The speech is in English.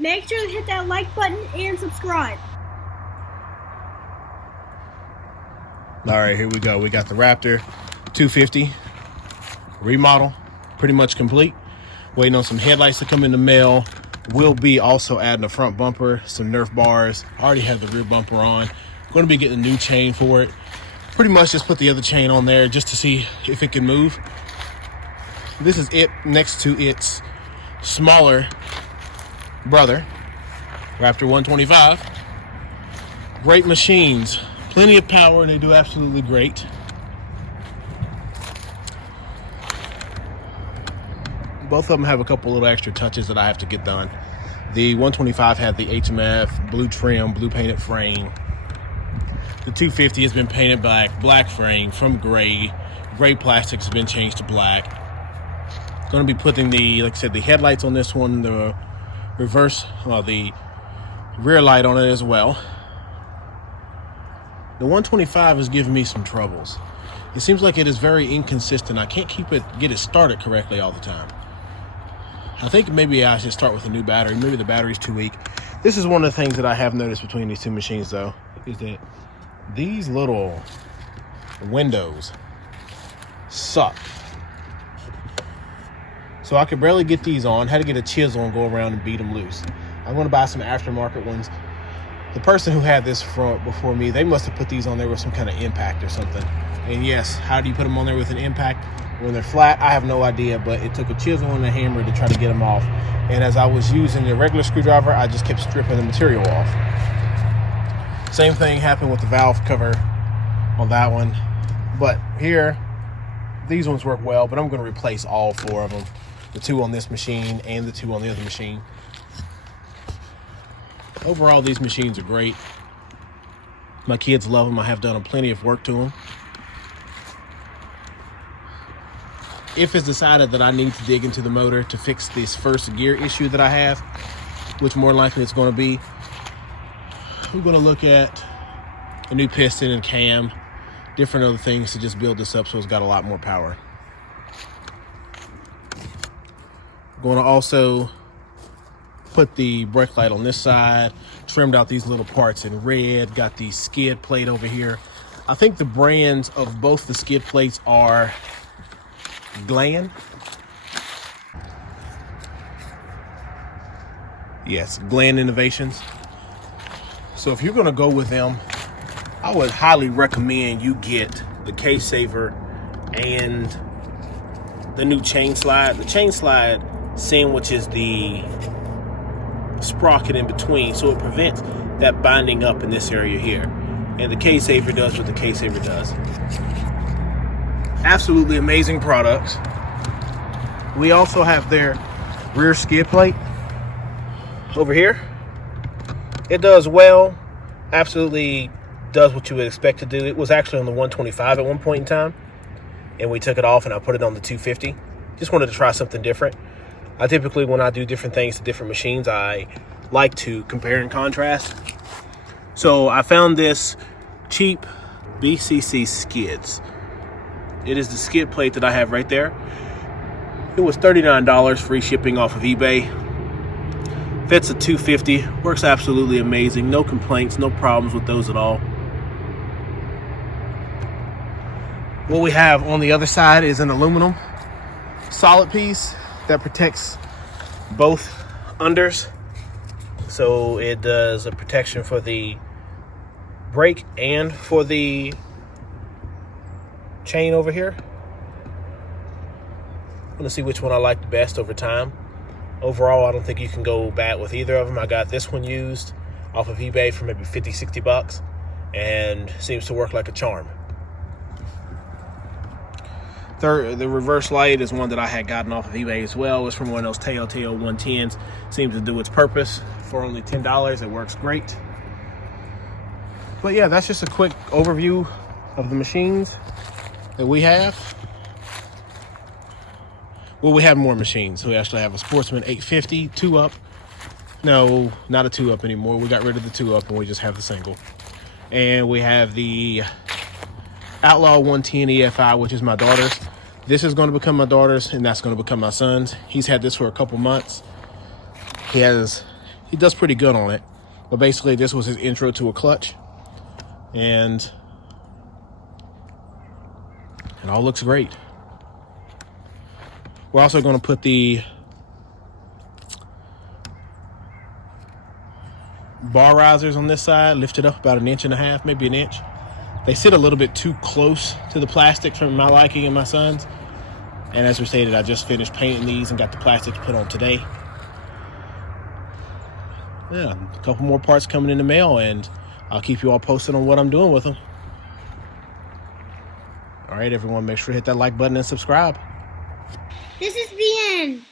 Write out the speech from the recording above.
Make sure to hit that like button and subscribe. All right, here we go. We got the Raptor 250 remodel, pretty much complete. Waiting on some headlights to come in the mail. We'll be also adding a front bumper, some Nerf bars. I already have the rear bumper on. Going to be getting a new chain for it. Pretty much just put the other chain on there just to see if it can move. This is it next to its smaller brother, Raptor 125. Great machines, plenty of power, and they do absolutely great. Both of them have a couple little extra touches that I have to get done. The 125 had the HMF, blue trim, blue painted frame. The 250 has been painted black frame from gray. Gray plastics has been changed to black. Going to be putting like I said, the headlights on this one, the the rear light on it as well. The 125 is giving me some troubles. It seems like it is very inconsistent. I can't get it started correctly all the time. I think maybe I should start with a new battery. Maybe the battery's too weak. This is one of the things that I have noticed between these two machines, though, is that these little windows suck. So I could barely get these on. Had to get a chisel and go around and beat them loose. I'm going to buy some aftermarket ones. The person who had this front before me, they must have put these on there with some kind of impact or something. And yes, how do you put them on there with an impact? When they're flat, I have no idea, but it took a chisel and a hammer to try to get them off. And as I was using the regular screwdriver, I just kept stripping the material off. Same thing happened with the valve cover on that one. But here, these ones work well, but I'm going to replace all four of them. The two on this machine and the two on the other machine. Overall, these machines are great. My kids love them. I have done plenty of work to them. If it's decided that I need to dig into the motor to fix this first gear issue that I have, which more likely it's going to be, I'm going to look at a new piston and cam, different other things to just build this up so it's got a lot more power. I'm going to also put the brake light on this side, trimmed out these little parts in red, got the skid plate over here. I think the brands of both the skid plates are Glann. Yes, Glann Innovations. So if you're going to go with them, I would highly recommend you get the case saver and the new chain slide. The chain slide sandwiches the sprocket in between, so it prevents that binding up in this area here. And the case saver does what the case saver does. Absolutely amazing products. We also have their rear skid plate over here. It does well. Absolutely does what you would expect to do. It was actually on the 125 at one point in time, and we took it off and I put it on the 250. Just wanted to try something different. I typically, when I do different things to different machines, I like to compare and contrast. So I found this cheap B.C.C. skids. It is the skid plate that I have right there. It was $39 free shipping off of eBay. Fits a 250. Works absolutely amazing. No complaints, no problems with those at all. What we have on the other side is an aluminum solid piece that protects both unders. So it does a protection for the brake and for the chain over here. I'm gonna see which one I like the best over time. Overall, I don't think you can go bad with either of them. I got this one used off of eBay for maybe 50-60 bucks and seems to work like a charm. The reverse light is one that I had gotten off of eBay as well. It's from one of those Telltale 110s. Seems to do its purpose for only $10. It works great. But yeah, that's just a quick overview of the machines that we have. Well, we have more machines. We actually have a Sportsman 850 2-up. No, not a 2-up anymore. We got rid of the 2-up and we just have the single. And we have the Outlaw 110 EFI, which is my daughter's. This is going to become my daughter's, and that's going to become my son's. He's had this for a couple months. He has he does pretty good on it. But basically, this was his intro to a clutch. And it all looks great. We're also going to put the bar risers on this side, lift it up about 1.5 inches, maybe an inch. They sit a little bit too close to the plastic for my liking and my son's. And as we stated, I just finished painting these and got the plastics put on today. Yeah, a couple more parts coming in the mail, and I'll keep you all posted on what I'm doing with them. All right, everyone, make sure to hit that like button and subscribe. This is the end.